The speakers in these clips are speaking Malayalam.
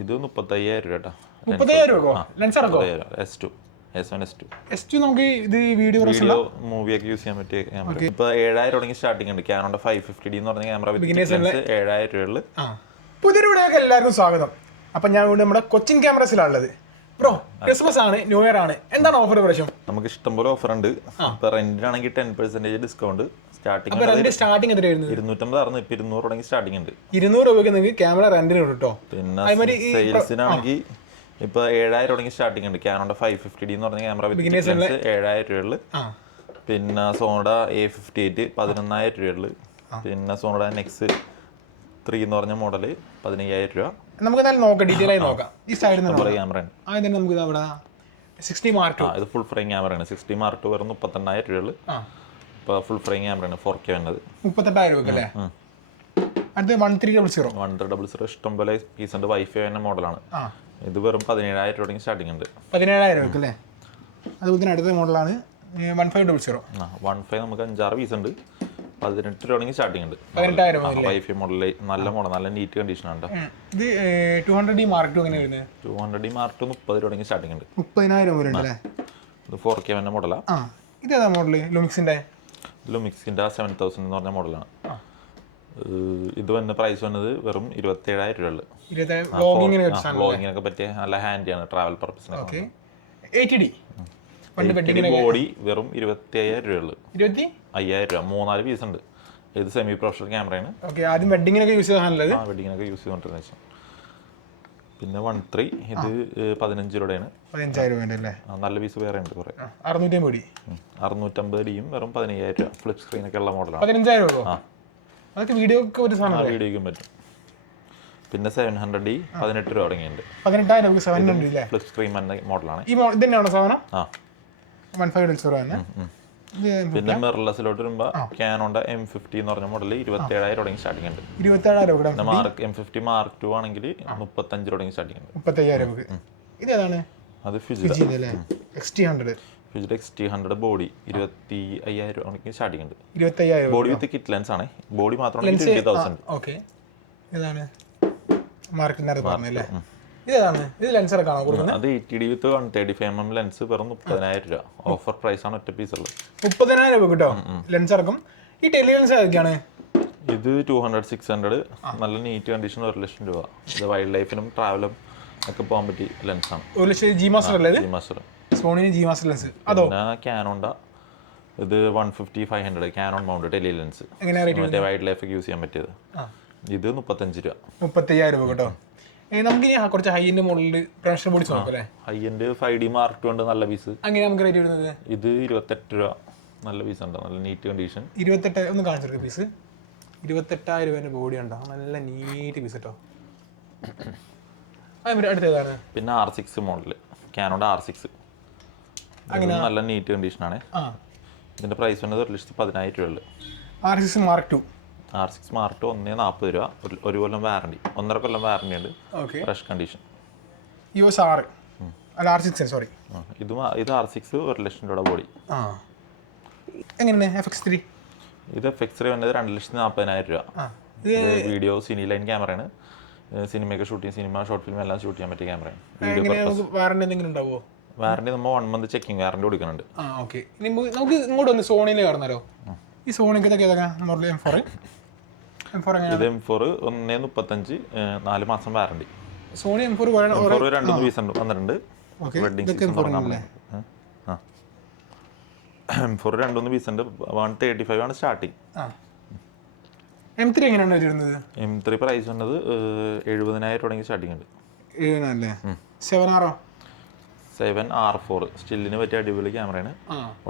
ഇത് മുപ്പത്തയ്യായിരം രൂപ മുപ്പത്തയ്യായിരം രൂപ. ലെൻസ് ഇറക്കോ എസ് ടു നമുക്ക് ഇത് വീഡിയോ മൂവിയൊക്കെ യൂസ് ചെയ്യാൻ പറ്റിയ ക്യാമറ ഇപ്പൊ ഏഴായിരം തുടങ്ങി സ്റ്റാർട്ടിംഗ് ഉണ്ട്. ക്യാനോടെ ഫൈവ് ഫിഫ്റ്റി ഡി എന്ന് പറഞ്ഞ ക്യാമറ ഏഴായിരം ആ. പുതിയൊരു വീഡിയോക്ക് എല്ലാവർക്കും സ്വാഗതം. അപ്പൊ ഞാൻ നമ്മുടെ കൊച്ചിൻ ക്യാമറസിലാണുള്ളത് ബ്രോ ക്രിസ്മസ് ആണ് ന്യൂ ഇയർ ആണ്. എന്താണ് ഓഫർ പ്രശ്നം നമുക്ക് ഇഷ്ടംപോലെ ഓഫർ ഉണ്ട്. ഇപ്പൊ റെന്റിനാണെങ്കിൽ ten percentage discount starting rent starting എത്ര വരുന്നത്? ഇരുന്നൂറ്റമ്പത് അറുന്നൂറ് ഇപ്പൊ ഇരുന്നൂറ് തുടങ്ങി സ്റ്റാർട്ടിംഗ് ഉണ്ട്. ഇരുന്നൂറ് രൂപയ്ക്ക് നിങ്ങൾക്ക് ക്യാമറ റെന്റിന് കിട്ടോ പിന്നെ സെയിൽസിനാണെങ്കിൽ ഇപ്പൊ ഏഴായിരം തുടങ്ങി സ്റ്റാർട്ടിംഗ് ഉണ്ട്. ക്യാനോടെ ഫൈവ് ഫിഫ്റ്റി ഡി എന്ന് പറഞ്ഞ ക്യാമറ വിത്ത് ഏഴായിരം പിന്നെ സോണഡ എ ഫിഫ്റ്റി എയ്റ്റ് പതിനൊന്നായിരം രൂപയിൽ പിന്നെ സോണഡ നെക്സ് ത്രീ എന്ന് പറഞ്ഞ മോഡൽ പതിനയ്യായിരം രൂപ. നമുക്ക് എന്തായാലും നോക്കാം ഡീറ്റെയിൽ ആയി നോക്കാം. ഈ സൈഡിൽ നിന്ന് ക്യാമറ ആദ്യം നമുക്ക് ഇത് അവിടെ സിക്സ്റ്റി മാർക്ക് ഇത് ഫുൾ ഫ്രെയിം ക്യാമറയാണ് സിക്സ്റ്റി മാർക്ക് വെറും മുപ്പത്തെണ്ണായിരം രൂപ ഇപ്പോൾ ഫുൾ ഫ്രെയിം ക്യാമറയാണ് ഫോർ കെ വന്നത്. മുപ്പത്തെട്ടായിരം രൂപ അല്ലേ? അടുത്ത് one three double zero one double zero ഇഷ്ടം പോലെ പീസ് വൈഫൈ തന്നെ മോഡലാണ് ഇത് വെറും പതിനേഴായിരം രൂപ സ്റ്റാർട്ടിംഗ് ഉണ്ട്. പതിനേഴായിരം രൂപ അല്ലേ? അതുപോലെ തന്നെ അടുത്ത മോഡലാണ് one five double zero one five നമുക്ക് അഞ്ചാറ് പീസ് ഉണ്ട്. പതിനെട്ട് രൂപ തുടങ്ങി സ്റ്റാർട്ടിംഗ് ഉണ്ട്. വൈഫൈ മോഡൽ നല്ല മോഡൽ നല്ല നീറ്റ് കണ്ടീഷൻ ഉണ്ട് ഇത് two hundred D mark two എങ്ങനെ വരുന്നത് ടു ഹൺഡ്രഡ് ഡി മാർക്ക് മുപ്പത് രൂപ തുടങ്ങി സ്റ്റാർട്ടിംഗ് ഉണ്ട്. മുപ്പതിനായിരം വരെ ഉണ്ട് അല്ലേ? ഇത് ഫോർ കെ വന്ന മോഡലാണ് ഇതേതാ മോഡൽ ലുമിക്സിന്റെ ലുമിക്സിന്റെ സെവൻ തൗസൻഡ് എന്ന് പറഞ്ഞ മോഡലാണ് ഇത് വന്ന പ്രൈസ് വന്നത് വെറും ഇരുപത്തേഴായിരം രൂപ ഇരുപത്തി ബ്ലോഗിങ്ങിനൊക്കെ വ്ളോഗിങ്ങിനൊക്കെ പറ്റിയ നല്ല ഹാൻഡിയാണ് ട്രാവൽ പർപ്പസിനൊക്കെ ഓക്കെ എയ്റ്റി ഡി ബോഡി വെറും ഇരുപത്തി അയ്യായിരം രൂപ ഇരുപത്തി? അയ്യായിരം രൂപ. മൂന്നാൽ പീസ് ഉണ്ട്. ഇത് സെമി പ്രൊഫഷണൽ ക്യാമറയാണ് ഓക്കെ ആദ്യം വെഡിങ്ങിനൊക്കെ യൂസ് ചെയ്താണുള്ളത് ആ വെഡിങ്ങിനൊക്കെ യൂസ് ചെയ്തോണ്ടിരുന്ന വെച്ചാൽ പിന്നെ വൺ ത്രീ ഇത് പതിനഞ്ച് രൂപയാണ് പതിനഞ്ചായിരം രൂപ അല്ലേ? നല്ല പീസ് വേറെ ഉണ്ട് കുറെ. ആ, അറുന്നൂറ്റി അമ്പത് ഡി. അറുന്നൂറ്റമ്പത് ഡിയും വെറും പതിനയ്യായിരം രൂപ. ഫ്ലിപ്പ് സ്ക്രീനൊക്കെ ഉള്ള മോഡലാണ് പതിനഞ്ചായിരം രൂപ ആ. അതൊക്കെ വീഡിയോ ഒക്കെ ഒരു ആ സാധനം വീഡിയോയ്ക്കും പറ്റും. പിന്നെ സെവൻ ഹൺഡ്രഡ് ഡി പതിനെട്ട് രൂപ തുടങ്ങിയിട്ടുണ്ട്. പതിനെട്ടായിരം ഫ്ലിപ്പ് സ്ക്രീൻ മോഡലാണ് ഈ ഇത് തന്നെയാണോ സാധനം? ആ. വൺ ഫൈവ് ഡബിൾ സീറോ തന്നെ. പിന്നെ മിറർലെസ്സിലോട്ട് വരുമ്പോൾ ക്യാനോണ്ട എം ഫിഫ്റ്റി എന്ന് പറഞ്ഞ മോഡൽ ഇരുപത്തി ഏഴായിരം തുടങ്ങി സ്റ്റാർട്ടിംഗ് ഉണ്ട്. പിന്നെ mark M fifty mark two ആണെങ്കിൽ മുപ്പത്തഞ്ച് തുടങ്ങി സ്റ്റാർട്ടിംഗ് ഉണ്ട്. മുപ്പത്തയ്യായിരം ഇതേതാണ് അത് ഫിജിഡ് ഹൺഡ്രഡ് ഫിജിഡ് എക്സ് ടി ഹൺഡ്രഡ് ബോഡി ഇരുപത്തി അയ്യായിരം തുടങ്ങി സ്റ്റാർട്ടിംഗ് ഉണ്ട്. ഇരുപത്തയ്യായിരം ബോഡി വിത്ത് കിറ്റ് ലെൻസ് ആണ്. ബോഡി മാത്രമാണ് ട്വന്റി തൗസൻഡ് ഓക്കെ ഇതാണ് പറഞ്ഞല്ലേ ഇതേതാണ്? ഇത് ലെൻസ് ഇറക്കാണോ കൊടുക്കുന്നത്? അത് eighty D with one thirty five M M lens വെറും മുപ്പതിനായിരം രൂപ. ഓഫർ പ്രൈസ് ആണ് ഒറ്റ പീസ് ഉള്ളത്. മുപ്പതിനായിരം രൂപ കിട്ടോ? ലെൻസ് ഇറക്കും ഈ ടെലി ലെൻസ് ഏതൊക്കെയാണ്? ഇത് ടു ഹൺഡ്രഡ് സിക്സ് ഹൺഡ്രഡ് നല്ല നീറ്റ് കണ്ടീഷൻ ഒരു ലക്ഷം രൂപ. ഇത് വൈൽഡ് ലൈഫിനും ട്രാവലും ഒക്കെ പോകാൻ പറ്റിയ ലെൻസാണ് ഒരു ലക്ഷം ജി മാസ്റ്റർ അല്ലേ ജി മാസ്റ്റർ സോണിന് ജി മാസ്റ്റർ ലെൻസ് അതോ? ക്യാനോണ്ട ഇത് one fifty five hundred Canon mount tele lens മറ്റേ വൈൽഡ് ലൈഫ് യൂസ് ചെയ്യാൻ പറ്റിയത്. ഇത് മുപ്പത്തഞ്ച് രൂപ. മുപ്പത്തയ്യായിരം രൂപ കേട്ടോ? ഏ, നമുക്ക് ഇനി ആ കുറച്ച് ഹൈ എൻഡ് മോഡലിൽ പ്രൊഫഷണൽ ബോഡി നോക്കാം അല്ലേ? High end five D mark two ഉണ്ട് നല്ല പീസ് അങ്ങനെ നമുക്ക് റേറ്റ് വരുന്നത്? ഇത് ഇരുപത്തെട്ട് രൂപ. നല്ല പീസ് ഉണ്ട് നല്ല നീറ്റ് കണ്ടീഷൻ ഇരുപത്തെട്ട് ഒന്ന് കാണിച്ചു കൊടുക്കുക പീസ് ഇരുപത്തെട്ടായിരം രൂപേന്റെ ബോഡി ഉണ്ടോ? നല്ല നീറ്റ് പീസ് കേട്ടോ അടുത്തേതാണ് പിന്നെ ആർ സിക്സ് മോഡൽ ക്യാനോണ്ട ആർ സിക്സ് നല്ല നീറ്റ് കണ്ടീഷനാണ് ഇതിന്റെ പ്രൈസ് വന്നത് ഒരു ലക്ഷത്തി പതിനായിരം രൂപ R six mark two R six mark ഒന്നേ നാൽപ്പത് രൂപ. ഒരു- കൊല്ലം വാറണ്ടി. ഒന്നര കൊല്ലം വാറണ്ടി ഉണ്ട്. Fresh condition. യു എസ് ആറ്. അല്ല ആർ സിക്സ് സോറി. ഇത് ഇത് ആർ സിക്സ് ഒരു ലക്ഷം രൂപയുടെ ബോഡി. ഇത് എങ്ങനെയാണ് എഫ് എക്സ് ത്രീ? ഇത് എക്സ് റേ വന്നത് രണ്ട് ലക്ഷത്തി നാൽപ്പതിനായിരം രൂപ. വീഡിയോ സിനി ലൈൻ ക്യാമറയാണ്. സിനിമയൊക്കെ ഷൂട്ട് ചെയ്യും സിനിമ ഷോർട്ട് ഫിലിം എല്ലാം ഷൂട്ട് ചെയ്യാൻ പറ്റിയ ക്യാമറയാണ്. വീഡിയോ വാറണ്ടി എന്തെങ്കിലും വാറണ്ടി നമ്മൾ വൺ മന്ത് ചെക്കിംഗ് വാറണ്ടി കൊടുക്കുന്നുണ്ട്. നമുക്ക് ഇങ്ങോട്ട് ഒന്ന് സോണിയിൽ കാണുന്നല്ലോ ഈ സോണിക്ക് ഇതൊക്കെ ഏതൊക്കെ മോഡൽ എം ഫോർ ഇത് എം ഫോർ ഒന്നേ മുപ്പത്തഞ്ച് നാല് മാസം വാറണ്ടി. സോണി എം ഫോർ രണ്ട് പീസ് ഉണ്ട് Okay. വെഡിങ് സീസൺ M4 തുടങ്ങാൻ ആണല്ലേ? എം ഫോർ രണ്ടൊന്ന് പീസ് ഉണ്ട്. വൺ തേർട്ടി ഫൈവ് ആണ് സ്റ്റാർട്ടിങ്. എം ത്രീ എങ്ങനെയാണ് വരുന്നത്? എം ത്രീ പ്രൈസ് വന്നത് എഴുപതിനായിരം തുടങ്ങി സ്റ്റാർട്ടിംഗ് ഉണ്ട്. സെവൻ ആറോ? സെവൻ ആർ ഫോർ സ്റ്റില്ലിന് പറ്റിയ അടിപൊളി ക്യാമറയാണ്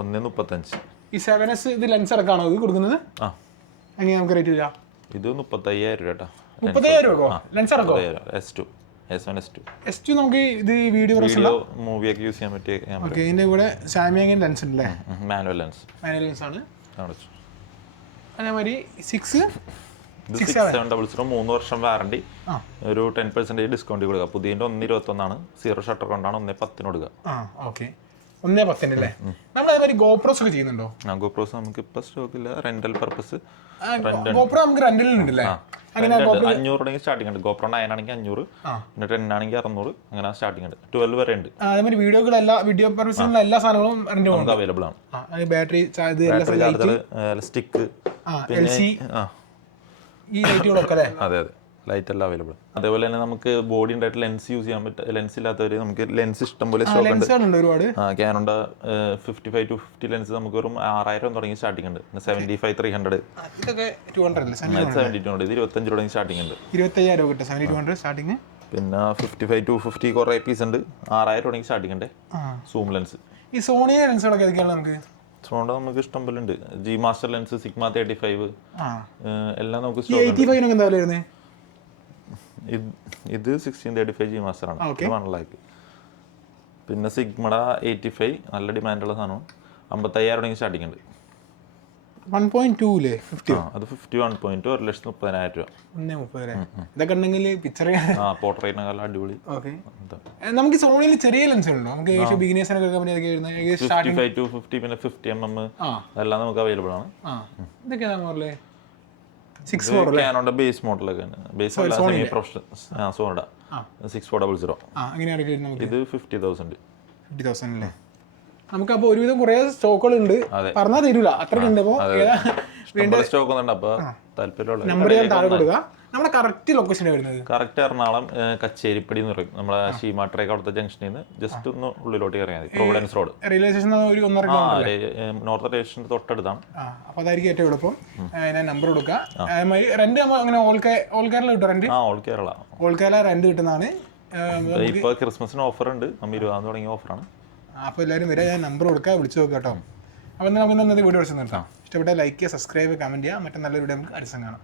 ഒന്ന് മുപ്പത്തഞ്ച്. ഈ സെവൻ എസ് ഇത് ലെൻസ് ഇറക്കാണോ? ഇത് കൊടുക്കുന്നത്? ആ. എങ്ങനെ നമുക്ക് റേറ്റ് വരിക? ഇത് മുപ്പത്തയ്യായിരം രൂപ കേട്ടോ മുപ്പത്തയ്യായിരം രൂപ lens ഇറക്കോ? S two S one S two S two നമുക്ക് ഇത് വീഡിയോ വീഡിയോ മൂവിയൊക്കെ യൂസ് ചെയ്യാൻ പറ്റിയ ക്യാമറ ഓക്കെ ഇതിന്റെ കൂടെ സാമിയങ്ങിൻ ലെൻസ് ഉണ്ടല്ലേ? മാനുവൽ ലെൻസ് മാനുവൽ ലെൻസ് ആണ്. ആണ് അതേമാതിരി സിക്സ് ഇത് സിക്സ് സെവൻ ഡബിൾ സീറോ മൂന്ന് വർഷം വാറണ്ടി ഒരു ടെൻ പെർസെന്റേജ് ഡിസ്കൗണ്ട് കൊടുക്കുക. പുതിയതിന്റെ ഒന്ന് ഇരുപത്തൊന്നാണ് സീറോ ഷട്ടർ കൊണ്ടാണ് ഒന്നേ പത്തിന് കൊടുക്കുക. ഓക്കെ ഒന്നേ പത്തിന് അല്ലേ നമ്മൾ അതേമാതിരി ഗോപ്രോസ് ഒക്കെ ചെയ്യുന്നുണ്ടോ? ആ ഗോപ്രോസ് നമുക്ക് ഇപ്പൊ സ്റ്റോക്ക് ഇല്ല. റെന്റൽ പർപ്പസ് ഗോപ്രോ നമുക്ക് റെന്റലിനുണ്ട് അങ്ങനെ അഞ്ഞൂറ് സ്റ്റാർട്ടിംഗ് ഉണ്ട്. ഗോപ്രോ നയൻ ആണെങ്കിൽ അഞ്ഞൂറ് പിന്നെ ടെൻ ആണെങ്കിൽ അറുന്നൂറ് അങ്ങനെ സ്റ്റാർട്ടിംഗ് ഉണ്ട്. ട്വൽവ് വരെ ഉണ്ട്. വീഡിയോകൾ എല്ലാ വീഡിയോ പർപ്പസിനുള്ള എല്ലാ സാധനങ്ങളും റെന്റ് നമുക്ക് അവൈലബിൾ ആണ്. ബാറ്ററി ചാർജർ സ്റ്റിക്ക് ഈ ലൈറ്റുകളൊക്കെ അല്ലേ? അതെ അതെ. ലൈറ്റ് എല്ലാം അവൈലബിൾ അതേപോലെ തന്നെ നമുക്ക് ബോഡി ഉണ്ടായിട്ട് ലെൻസ് യൂസ് ചെയ്യാൻ പറ്റും ലെൻസ് ഇല്ലാത്തവർ നമുക്ക് ലെൻസ് ഇഷ്ടം പോലെ സ്റ്റോക്ക് ഉണ്ട്. ഒരുപാട്. ആ ക്യാനോണ്ട fifty five two fifty lens നമുക്ക് വെറും ആറായിരം തുടങ്ങി സ്റ്റാർട്ടിംഗ് ഉണ്ട്. Seventy five three hundred two hundred seventy two ഉണ്ട് ഇത് ഇരുപത്തഞ്ച് തുടങ്ങി സ്റ്റാർട്ടിംഗ് ഉണ്ട്. ഇരുപത്തയ്യായിരം ടു ഹൺഡ്രഡ് സ്റ്റാർട്ടിങ് പിന്നെ ഫിഫ്റ്റി ഫൈവ് ടു ഫിഫ്റ്റി കുറേ പീസ് ഉണ്ട്. ആറായിരം തുടങ്ങി സ്റ്റാർട്ടിംഗ് ഉണ്ട്. സൂം ലെൻസ് ഈ സോണിയ ലെൻസുകളൊക്കെ ഏതൊക്കെയാണ് നമുക്ക്? സോണ്ട നമുക്ക് ഇഷ്ടം പോലെ ഉണ്ട്. G master lens Sigma thirty five ആ എല്ലാം നമുക്ക് ഈ സ്റ്റോക്ക് എയ്റ്റി ഫൈവിനൊക്കെ എന്താ വരുന്നത് ഇത് sixteen thirty five G master ആണ്. ഇത് വൺ ലാക്ക് പിന്നെ സിഗ്മട എയ്റ്റി ഫൈവ് നല്ല ഡിമാൻഡുള്ള സാധനം അമ്പത്തയ്യായിരം തുടങ്ങി സ്റ്റാർട്ടിംഗ് ഉണ്ട്. വൺ പോയിന്റ് ടു അല്ലേ ഫിഫ്റ്റി അത് ഫിഫ്റ്റി വൺ പോയിന്റ് ഒരു ലക്ഷത്തി മുപ്പതിനായിരം രൂപ. ഒന്നേ ഇതൊക്കെ ഉണ്ടെങ്കിൽ പിക്ചർ ആ പോർട്രേറ്റിനെക്കാളും അടിപൊളി. ഓക്കെ നമുക്ക് സോണിയിൽ ചെറിയ ലെൻസ് ഉണ്ടോ? നമുക്ക് ഏകദേശം ബിഗിനേഴ്സിനൊക്കെ എടുക്കാൻ പറ്റിയ ഫൈവ് ടു ഫിഫ്റ്റി പിന്നെ ഫിഫ്റ്റി എം എം അതെല്ലാം നമുക്ക് അവൈലബിൾ ആണ്. ഇതൊക്കെ ഇതൊക്കെയാണ് സിക്സ് ഫോർ ക്യാനോടെ ബേസ് മോഡലൊക്കെ ബേസ് അല്ല സെമി പ്രൊഫഷണൽ ആ സോണ സിക്സ് ഫോർ ഡബിൾ സീറോ അങ്ങനെയാണ് ഇത് ഫിഫ്റ്റി തൗസൻഡ് ഫിഫ്റ്റി തൗസൻഡ് അല്ലേ നമുക്ക് അപ്പോൾ ഒരുവിധം കുറേ സ്റ്റോക്കുകൾ ഉണ്ട്. പറഞ്ഞാൽ തരൂല. അത്രയ്ക്ക് ഉണ്ട് അപ്പോൾ സ്റ്റോക്ക് ഒന്നുണ്ട്. അപ്പൊ താല്പര്യമുള്ള നമ്പർ ഞാൻ താഴെ കൊടുക്കുക നമ്മുടെ കറക്റ്റ് ലൊക്കേഷൻ വരുന്നത്. കറക്റ്റ് എറണാകുളം കച്ചേരിപ്പടി എന്ന് പറയും. നമ്മളെ ഷീമാട്രേക്ക് അവിടുത്തെ ജംഗ്ഷനിൽ നിന്ന് ജസ്റ്റ് ഒന്ന് ഉള്ളിലോട്ട് ഇറങ്ങിയാൽ മതി. പ്രൊവിഡൻസ് റോഡ് റെയിൽവേ സ്റ്റേഷൻ ഒരു ഒന്നര നോർത്ത് സ്റ്റേഷന്റെ തൊട്ടടുത്താണ്. അപ്പോൾ അതായിരിക്കും ഏറ്റവും എളുപ്പം. ഞാൻ നമ്പർ കൊടുക്കുക റെന്റ് നമ്മൾ അങ്ങനെ ഓൾ ഓൾ കേരള കിട്ടും റെന്റ് ആ all Kerala. All Kerala rent കിട്ടുന്നതാണ്. ഇപ്പോൾ ക്രിസ്മസിന് ഓഫർ ഉണ്ട്. നമ്മൾ ഇരുപതാം തുടങ്ങിയ ഓഫറാണ് അപ്പോൾ എല്ലാവരും വരെ. ഞാൻ നമ്പർ കൊടുക്കുക വിളിച്ചു നോക്കാം കേട്ടോ. അപ്പോൾ നമുക്ക് ഇന്നത്തെ വീഡിയോ വിളിച്ചു നിർത്താം. ഇഷ്ടപ്പെട്ട ലൈക്ക് ചെയ്യുക സബ്സ്ക്രൈബ് കമന്റ് ചെയ്യുക. മറ്റേ നല്ലൊരു വീഡിയോ നമുക്ക് അടുത്ത കാണാം.